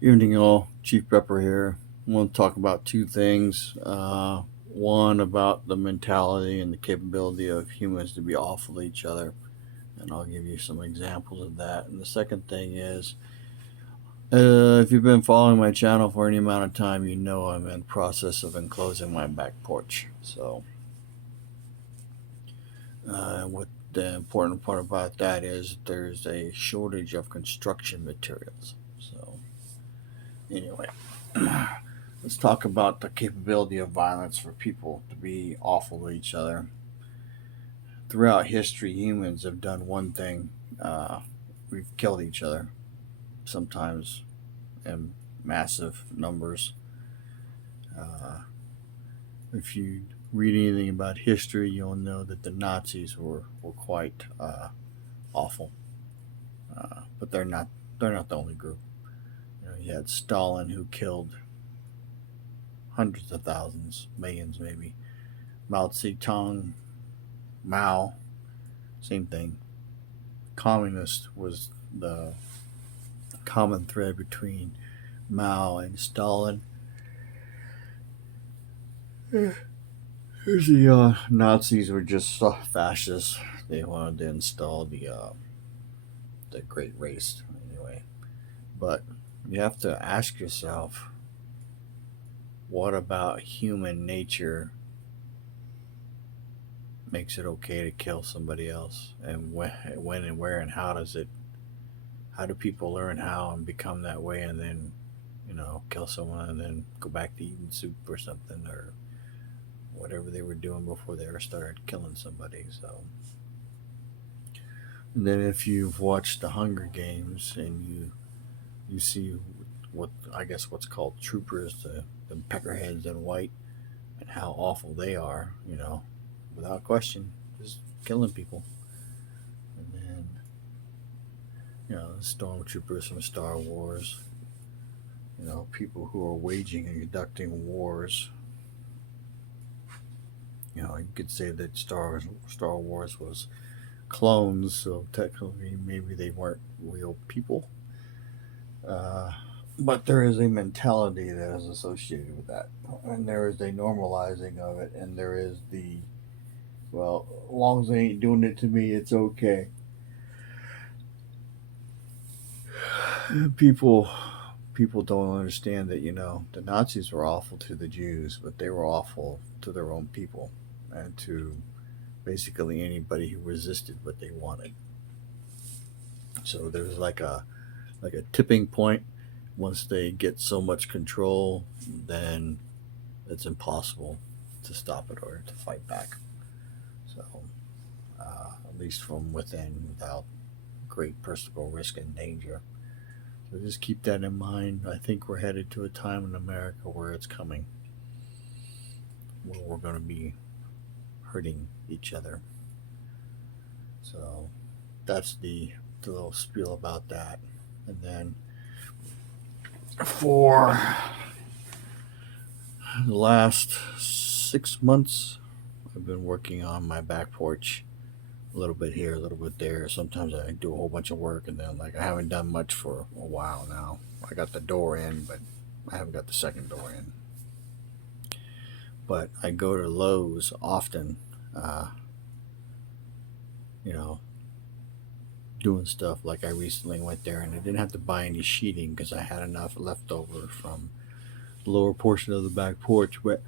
Evening, all. Chief Pepper here. I want to talk about two things. One about the mentality and the capability of humans to be awful to each other, and I'll give you some examples of that. And the second thing is, if you've been following my channel for any amount of time, you know I'm in the process of enclosing my back porch. What the important part about that is there's a shortage of construction materials. Anyway, let's talk about the capability of violence for people to be awful to each other. Throughout history, humans have done one thing: we've killed each other, sometimes in massive numbers. Uh, if you read anything about history, you'll know that the Nazis were quite awful, but they're not the only group. You had Stalin, who killed hundreds of thousands, millions maybe. Mao Zedong, Mao, same thing. Communist was the common thread between Mao and Stalin. The Nazis were just fascists. They wanted to install the Great Race anyway. But you have to ask yourself, what about human nature makes it okay to kill somebody else? And when and where and how does it? How do people learn how and become that way, and then kill someone and then go back to eating soup or something, or whatever they were doing before they ever started killing somebody. So, and then if you've watched the Hunger Games and you see what I guess what's called troopers, the peckerheads in white, and how awful they are, without question, just killing people. And then the stormtroopers from Star Wars, people who are waging and conducting wars. You could say that Star Wars was clones, so technically maybe they weren't real people. Uh, but there is a mentality that is associated with that, and there is a normalizing of it, and there is the well, as long as they ain't doing it to me, it's okay. People, people don't understand that the Nazis were awful to the Jews, but they were awful to their own people and to basically anybody who resisted what they wanted. So there's like a tipping point. Once they get so much control, then it's impossible to stop it or to fight back. So, at least from within, without great personal risk and danger. So just keep that in mind. I think we're headed to a time in America where it's coming, where we're going to be hurting each other. So that's the little spiel about that. And then for the last 6 months, I've been working on my back porch, a little bit here, a little bit there. Sometimes I do a whole bunch of work, and then like I haven't done much for a while now. I got the door in, but I haven't got the second door in. But I go to Lowe's often, uh, you know, doing stuff. Like I recently went there, and I didn't have to buy any sheeting because I had enough left over from the lower portion of the back porch. But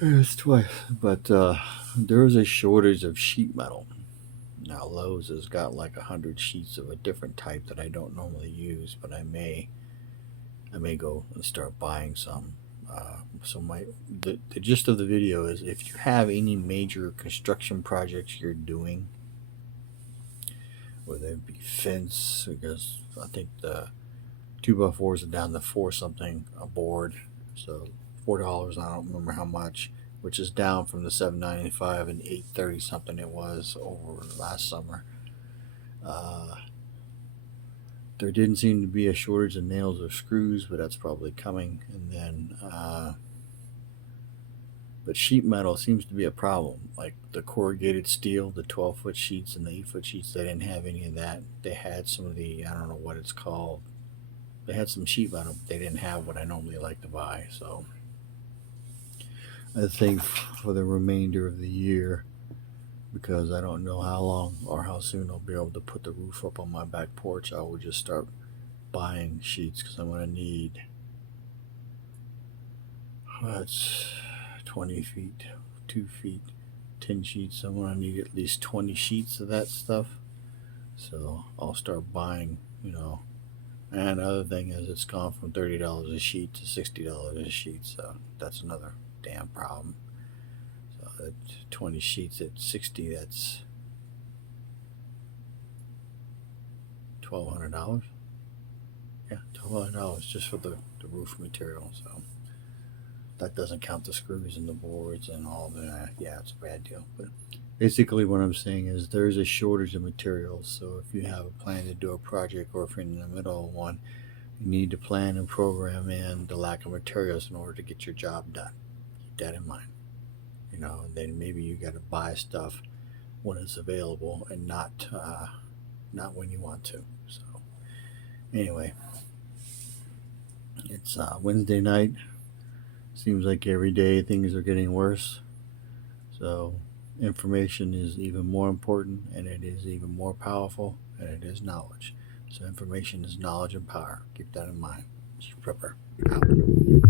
it's twice. But there is a shortage of sheet metal. Now Lowe's has got like 100 sheets of a different type that I don't normally use, but I may go and start buying some. So the gist of the video is, if you have any major construction projects you're doing, whether it be fence, because I think the 2x4s are down to four something a board, so $4. I don't remember how much, which is down from the 7.95 and 8.30 something it was over last summer. Uh, there didn't seem to be a shortage of nails or screws, but that's probably coming. And then But sheet metal seems to be a problem. Like the corrugated steel, the 12-foot sheets and the 8-foot sheets, they didn't have any of that. They had some of the, I don't know what it's called. They had some sheet metal, but they didn't have what I normally like to buy. So I think for the remainder of the year, because I don't know how long or how soon I'll be able to put the roof up on my back porch, I will just start buying sheets because I'm going to need, that's 20 feet, 2 feet, 10 sheets. I'm going to need at least 20 sheets of that stuff. So I'll start buying, you know. And the other thing is, it's gone from $30 a sheet to $60 a sheet. So that's another damn problem. So that 20 sheets at 60, that's $1,200. Yeah, $1,200 just for the roof material. So that doesn't count the screws and the boards and all that. Yeah, it's a bad deal. But basically, what I'm saying is there's a shortage of materials. So if you have a plan to do a project, or if you're in the middle of one, you need to plan and program in the lack of materials in order to get your job done. Keep that in mind. You know, and then maybe you got to buy stuff when it's available and not when you want to. So anyway, it's Wednesday night. Seems like every day things are getting worse. So information is even more important, and it is even more powerful, and it is knowledge. So information is knowledge and power. Keep that in mind. Prepper out.